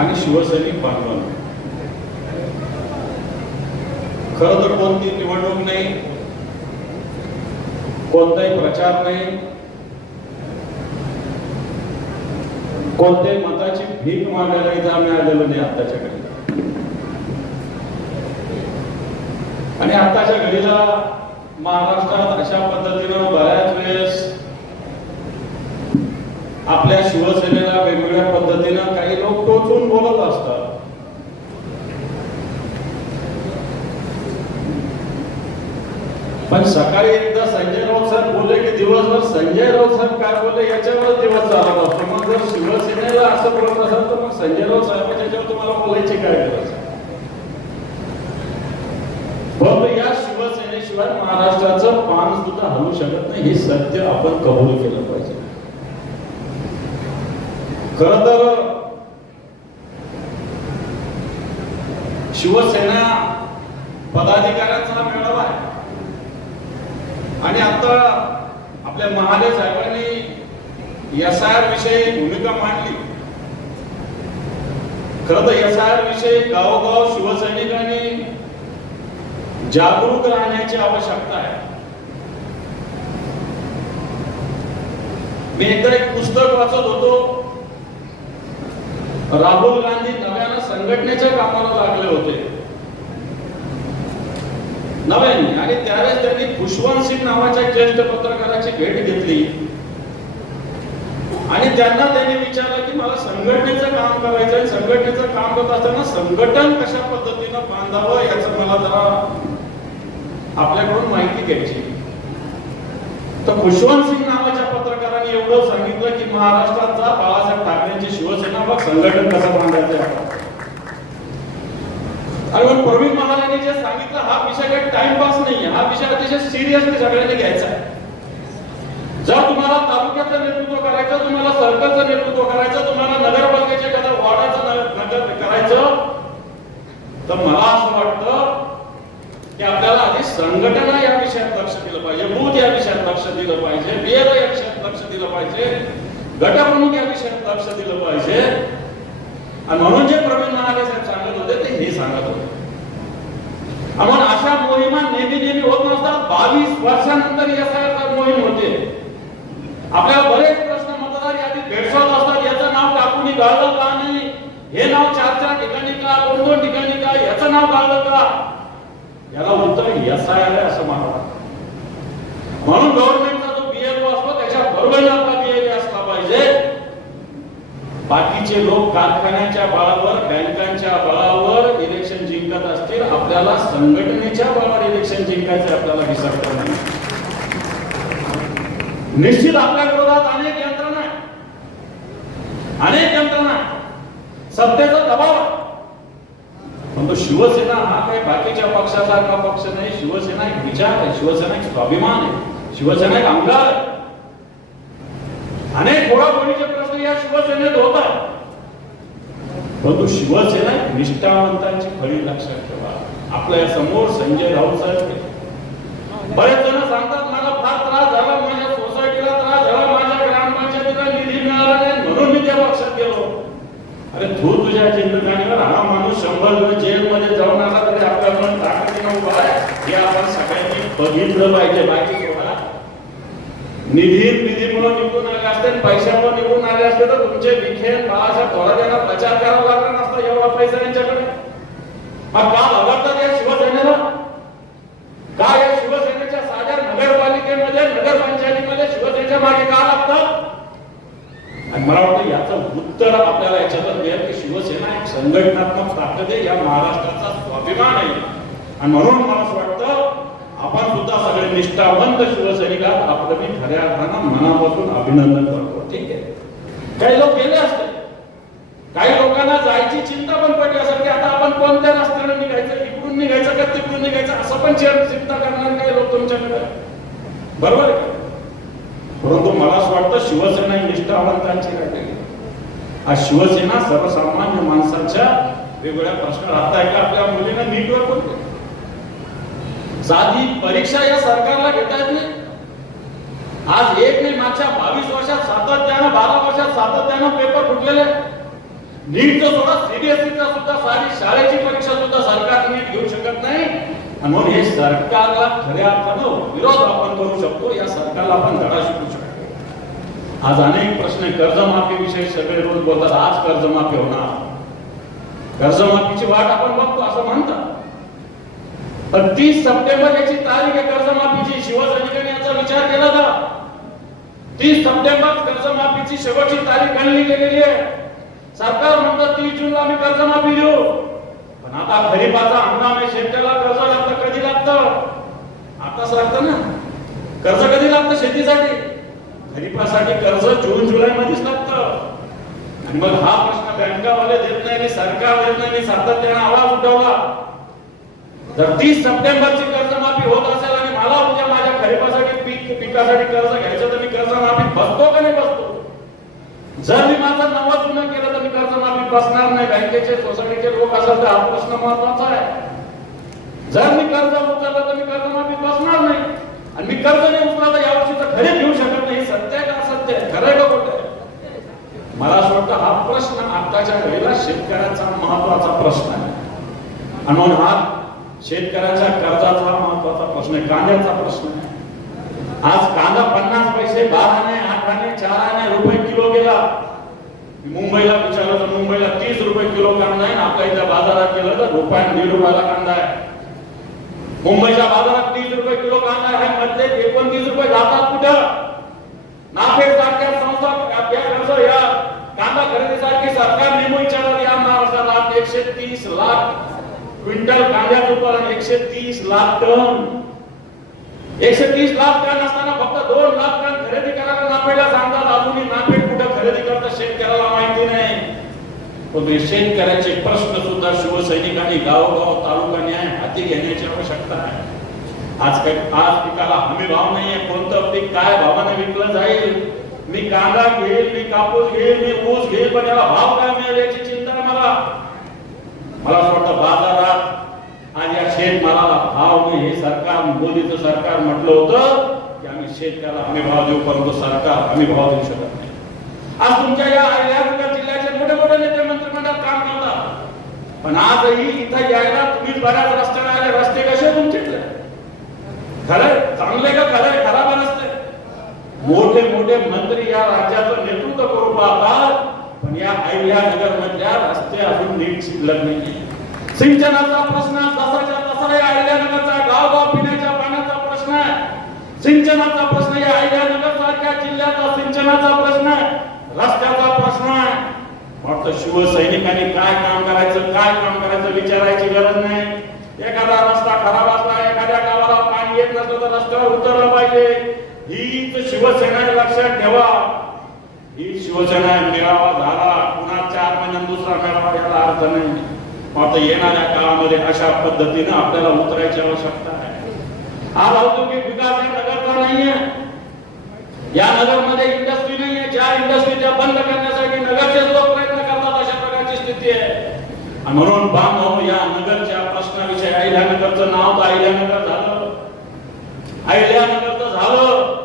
आणि शिवसैनिक बांधवांनो, खरं तर कोणती निवडणूक नाही, कोणताही प्रचार नाही, कोणत्याही मताची भीक मागायला इथं आम्ही आलेलो नाही आताच्या घडीला. आणि आताच्या घडीला महाराष्ट्रात अशा पद्धतीनं बऱ्याच वेळेस आपल्या शिवसेनेला वेगवेगळ्या पद्धतीनं काही लोक टोचून बोलत असतात. पण सकाळी एकदा संजय राऊत साहेब बोलले की दिवसभर संजय राऊत साहेब काय बोलले याच्यावर दिवस चालत असतो. मग जर शिवसेनेला असं बोलत असाल तर मग संजय राऊत साहेबांच्या याच्यावर तुम्हाला बोलायची काय गरज आहे? परंतु या शिवसेनेशिवाय महाराष्ट्राचं पान सुद्धा हलू शकत नाही, हे सत्य आपण कबूल केलं पाहिजे. खरं तर शिवसेना पदाधिकाऱ्यांचा मेळावा आहे आणि आता आपल्या महाले साहेबांनी SIR विषयी भूमिका मांडली. खरं तर SIR विषयी गावोगाव शिवसैनिकांनी जागरूक राहण्याची आवश्यकता आहे. मी एकदा एक पुस्तक वाचत होतो. राहुल गांधी नव्यानं संघटनेच्या कामाला लागले होते नव्याने, आणि त्यावेळेस त्यांनी खुशवंत सिंग नावाच्या ज्येष्ठ पत्रकाराची भेट घेतली आणि त्यांना त्यांनी विचारलं की मला संघटनेचं काम करायचं आहे, संघटनेचं काम करत असताना संघटन कशा पद्धतीनं बांधावं याचं मला जरा आपल्याकडून माहिती घ्यायची. तर खुशवंत सिंग नावाच्या पत्रकाराने एवढं सांगितलं की महाराष्ट्राचा बाळासाहेब ठाकरेंची शिवसेना बघ संघटन कसं बांधायचं आहे. आणि मग प्रवीण महाराजांनी जे सांगितलं हा विषय काही टाइमपास नाहीये, हा विषय अतिशय सिरियसली सगळ्यांनी घ्यायचा आहे. जर तुम्हाला तालुक्याचं नेतृत्व करायचं, तुम्हाला सर्कलचं नेतृत्व करायचं, तुम्हाला नगरपालिकेच्या एखाद्या वॉर्डाचं नगर करायचं, तर मला असं वाटतं की आपल्याला आधी संघटना या विषयात लक्ष दिलं पाहिजे, बूथ या विषयात लक्ष दिलं पाहिजे, BLO या विषयात लक्ष दिलं पाहिजे, गटप्रमुख या विषयात लक्ष दिलं पाहिजे. आणि म्हणून जे प्रवीण महाले साहेब सांगत होते ते हे सांगत होते. आपण अशा मोहिमा नेहमी होत नसतात. 22 वर्षानंतर SIR मोहीम होते. आपल्याला बरेच प्रश्न मतदार यादीत भेडसावत असतात. याचं नाव टाकून गाळलं का नाही, हे नाव 4 ठिकाणी का, 2 ठिकाणी का, याचं नाव गाळलं का, याला उत्तर SIR आहे असं मला वाटतं. म्हणून गव्हर्नमेंटचा जो BLO असतो त्याच्या बरोबर आपला BLO असला पाहिजे. बाकीचे लोक कारखान्याच्या बळावर, बँकांच्या बळावर इलेक्शन जिंकत असतील, आपल्याला संघटनेच्या बळावर इलेक्शन जिंकायचं आपल्याला विसरत नाही. निश्चित आपल्या विरोधात अनेक यंत्रणा सत्तेचा दबाव आहे. परंतु शिवसेना हा काही बाकीच्या पक्षासारखा पक्ष नाही. शिवसेना एक विचार आहे, शिवसेना एक स्वाभिमान आहे, शिवसेना एक अंगार आहे. अनेक घोडाघोडीचे प्रश्न या शिवसेनेत होतात, परंतु शिवसेना एक निष्ठावंतांची खरी लक्षात ठेवा. आपल्या समोर संजय राऊत साहेब बरेच जण सांगतात मला फार त्रास झाला, माझ्या सोसायटीला त्रास झाला, माझ्या ग्रामपंचायतीला निधी मिळाला नाही म्हणून मी त्या पक्षात गेलो. अरे तू तुझ्या जिंदगानीवर हा माणूस 100 दिवस जेलमध्ये जाऊन आला तरी आपल्याकडून ताकदीने उभा आहे हे आपण सगळ्यांनी बघितलं पाहिजे. बाकी सोडा, निधीमुळे निवडून आले असते, पैशामुळे निवडून आले असते तर तुमचे विखे बाळासाहेब थोरात प्रचार करावा लागला नसता एवढा पैसा यांच्याकडे. मग का आवडतात या शिवसेनेला? का या शिवसेनेच्या साध्या नगरपालिकेमध्ये, नगरपंचायतीमध्ये शिवसेनेच्या मागे का लागतात? आणि मला वाटतं याचं उत्तर आपल्याला याच्यातून मिळेल की शिवसेना एक संघटनात्मक ताकद आहे, या महाराष्ट्राचा स्वाभिमान आहे. आणि म्हणून मला असं वाटतं आपण सुद्धा सगळे निष्ठावंत शिवसैनिक आहात. आपलं मी खऱ्या अर्थानं मनापासून अभिनंदन करतो. ठीक आहे, काही लोक गेले असते, काही लोकांना जायची चिंता पण पडली असेल की आता आपण कोणत्या रस्त्याने निघायचं, इकडून निघायचं का तिकडून निघायचं, असं पण चिंता करणारे काही लोक तुमच्याकडे, बरोबर आहे का? परंतु मला असं वाटतं शिवसेना ही निष्ठावंतांची राहिली. आज शिवसेना सर्वसामान्य माणसाच्या वेगवेगळ्या प्रश्न राहता का आपल्या मुलींना नीटवर बोलते. साधी परीक्षा या सरकारला घेता येत नाही. आज एक नाही, मागच्या 22 वर्षात सातत्यानं, 12 वर्षात सातत्यानं पेपर फुटलेले. नीटचं सोडा, सीबीएसईचा सुद्धा सारी शाळेची परीक्षा सुद्धा सरकार नीट घेऊ शकत नाही. आणि म्हणून हे सरकारला खऱ्या अर्थानं विरोध आपण करू शकतो, या सरकारला आपण धडा शिकू शकतो. आज अनेक प्रश्न, कर्जमाफी विषयी सगळे रोज बोलतात, आज कर्जमाफी होणार, कर्जमाफीची वाट आपण बघतो असं म्हणतात. पण 30 सप्टेंबर याची तारीख आहे कर्जमाफीची. शिवसैनिकांनी याचा विचार केला का? 30 सप्टेंबर कर्जमाफीची शेवटची तारीख गणली गेलेली आहे. सरकार म्हणतं 30 जूनला आम्ही कर्जमाफी देऊ. पण आता खरीपाचा हंगाम आहे, शेतकऱ्याला कर्ज लागतं, कधी लागतं? आताच लागतं ना. कर्ज कधी लागतं शेतीसाठी? खरीपासाठी कर्ज जून जुलै मध्येच लागतं. आणि मग हा प्रश्न बँकावाले देत नाही, सरकार देत नाही, सातत्याने आवाज उठवला. जर 30 सप्टेंबरची कर्जमाफी होत असेल आणि मला उद्या माझ्या खरीपासाठी पिकासाठी कर्ज घ्यायचं तर मी कर्जमाफी बसतो का नाही बसतो? जर मी माझं नवं जुनं केलं तर मी कर्जमाफी बसणार नाही. बँकेचे सोसायटीचे लोक असेल तर हा प्रश्न महत्वाचा आहे. जर मी कर्ज उचललं तर मी कर्जमाफी बसणार नाही. आणि मी कर्ज नाही उचलला तर यावर्षी तर खरीप घेऊ शकत नाही. सत्य आहे का असत्य आहे? खरं आहे का खोटं आहे? मला असं वाटतं हा प्रश्न आताच्या वेळेला शेतकऱ्याचा महत्वाचा प्रश्न आहे. आणि म्हणून हा शेतकऱ्याच्या कर्जाचा महत्वाचा प्रश्न आहे, कांद्याचा प्रश्न आहे. आज कांदा 50 पैसे, 12 आणे, 8 आणे, 4 आणे रुपये किलो गेला. मुंबईला विचारलं तर मुंबईला 30 रुपये किलो कांदा आहे. आपल्या इथल्या बाजारात गेलं तर रुपया 1.5 रुपयाला कांदा आहे. मुंबईच्या बाजारात 30 रुपये किलो कांदा आहे, मध्ये 29 रुपये जातात कुठं? नाफेड सारख्या संस्था या कांदा खरेदीसाठी सरकार नेमून विचारलं. या महाराष्ट्रात 130 लाख क्विंटल कांद्याचं उत्पादन, 130 लाख टन. 130 लाख टन असताना फक्त 2 लाख टन खरेदी करायला नाफेडला सांगतात. अजूनही नाफेड कुठं खरेदी करतं शेतकऱ्याला माहिती नाही. पण शेतकऱ्याचे प्रश्न सुद्धा शिवसैनिकांनी गावोगाव तालुका न्याय हाती घेण्याची आवश्यकता आहे. आज पिकाला हमी भाव नाहीये. कोणतं पीक काय भावाने विकलं जाईल? मी कांदा घेईल, मी कापूस घेईल, मी ऊस घेईल, पण त्याला भाव काय मिळेल याची चिंता आहे मला. मला असं वाटतं बाजारात आज या शेतमालाला भाव नाही. हे सरकार, मोदीचं सरकार म्हटलं होतं की आम्ही शेतकऱ्याला हमी भाव देऊ, परंतु सरकार हमी भाव देऊ शकत नाही. आज तुमच्या या अहिल्यानगर जिल्ह्याचे मोठे मोठे नेते मंत्रिमंडळात काम करतात, पण आजही इथं यायला तुम्ही बऱ्याच रस्त्याला आले. रस्ते कसे तुमच्याकडे? खरंय चांगले का खरंय खराब रस्ते? मोठे मोठे मंत्री या राज्याचं नेतृत्व करू पाहतात, पण या अहिल्यानगर मधल्या रस्ते अजून नीट शिल्लक नाही. सिंचनाचा प्रश्न जसाच्या तसा या अहिल्यानगरचा गावगाव पिण्याच्या पाण्याचा प्रश्न आहे. सिंचनाचा प्रश्न या अहिल्यानगर सारख्या जिल्ह्याचा सिंचनाचा प्रश्न आहे, रस्त्याचा प्रश्न आहे. वाटतं शिवसैनिकांनी काय काम करायचं विचारायची गरज नाही. एखादा रस्ता खराब असला, एखाद्या गावाला पाणी येत नसलं तर रस्त्यावर उतरलं पाहिजे. हीच शिवसेना लक्षात ठेवा. ही शिवसेना मेळावा झाला, पुन्हा 4 महिन्यात दुसरा मेळावा, याला अर्थ नाही. मात्र येणाऱ्या काळामध्ये अशा पद्धतीने आपल्याला उतरायची आवश्यकता आहे. आज औद्योगिक विकास या नगरचा नाहीये. या नगरमध्ये इंडस्ट्री नाहीये. ज्या इंडस्ट्रीच्या बंद करण्यासाठी नगरचे लोक प्रयत्न करतात, अशा प्रकारची स्थिती आहे. आणि म्हणून बांधव या नगरच्या प्रश्नाविषयी, अहिल्यानगरचं नाव तर अहिल्यानगर झालं, अहिल्यानगर तर झालं,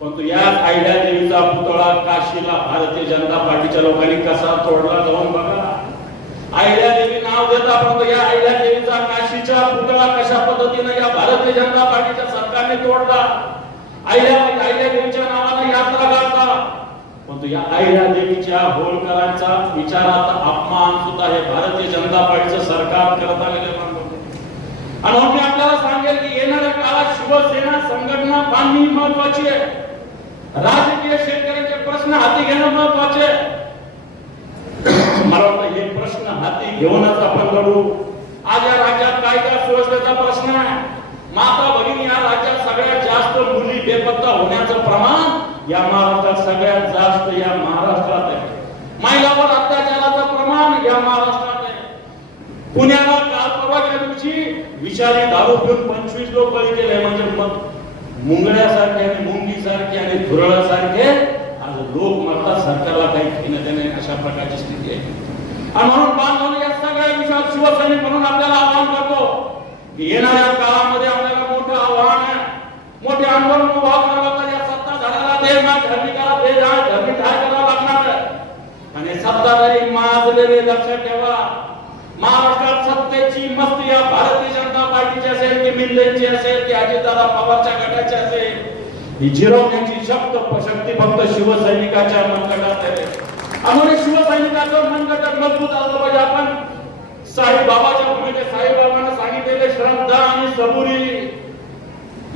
परंतु या अहिल्यादेवीचा पुतळा काशीला भारतीय जनता पार्टीच्या लोकांनी कसा तोडला जाऊन बघा. अहिल्यादेवी नाव देता, परंतु या अहिल्यादेवीचा काशीचा पुतळा कशा पद्धतीने या भारतीय जनता पार्टीच्या सरकारने तोडला. अहिल्यादेवीच्या नावाने यात्रा काढता, परंतु या अहिल्यादेवीच्या होळकरांचा विचाराचा अपमान सुद्धा हे भारतीय जनता पार्टीचं सरकार करत आलेले मानतो. आणि मी आपल्याला सांगेल की येणाऱ्या काळात शिवसेना संघटना बांधणी महत्वाची आहे. राजकीय शेतकऱ्यांचे प्रश्न हाती घेणं महत्वाचे आहे. मला वाटतं हे प्रश्न हाती घेऊनच आपण लढू. आज या राज्यात कायदा सुव्यवस्थेचा प्रश्न आहे. माता भगिनी या राज्यात सगळ्यात जास्त मुली बेपत्ता होण्याचं प्रमाण या महाराष्ट्रात सगळ्यात जास्त या महाराष्ट्रात आहे. महिलांवर अत्याचाराचं प्रमाण या महाराष्ट्रात आहे. पुण्याला काल परवाच्या दिवशी विषारी दारू पिऊन 25 लोक बळी गेले. म्हणजे मग मुंगड्यासारखे आणि मुंगीसारखे आणि धुरळासारखे आज लोक मरतात, सरकारला काही घेणं देणं नाही, अशा प्रकारची स्थिती आहे. आणि म्हणून बांधवून या सगळ्या विषयात शिवसैनिक म्हणून आपल्याला आवाहन करतो की येणाऱ्या काळामध्ये आपल्याला मोठं आव्हान आहे, मोठे आंदोलन उभा करावं लागतं. या सत्ताधाऱ्याला धर्मिकाला धर्मी ठार करावं लागणार आहे. आणि सत्ताधारी माजलेले लक्षात ठेवा. महाराष्ट्रात सत्तेची मस्ती या भारतीय जनता पार्टीची असेल की मिल्लेची असेल की अजितदादा पवारच्या गटाची असेल, ही जिरवण्याची शक्ती फक्त शिवसैनिकाच्या मनगटात आहे. आम्ही शिवसैनिकाचं मनगट मजबूत असलं पाहिजे. आपण साईबाबाच्या भूमिकेत साईबाबांना सांगितलेले श्रद्धा आणि सबुरी,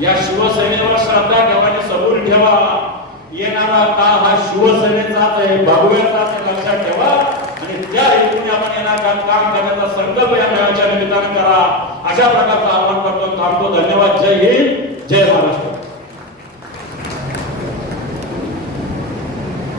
या शिवसेनेवर श्रद्धा ठेवा आणि सबुरी ठेवा. येणारा काळ हा शिवसेनेचाच आहे, भगव्याचाच आहे, लक्षात ठेवा. आणि त्या हेतूने आपण येणारा काळ काम करण्याचा संकल्प या मेळाव्याच्या निमित्तानं करा, अशा प्रकारचं आवाहन करतो. थांबतो. धन्यवाद. जय हिंद, जय महाराष्ट्र.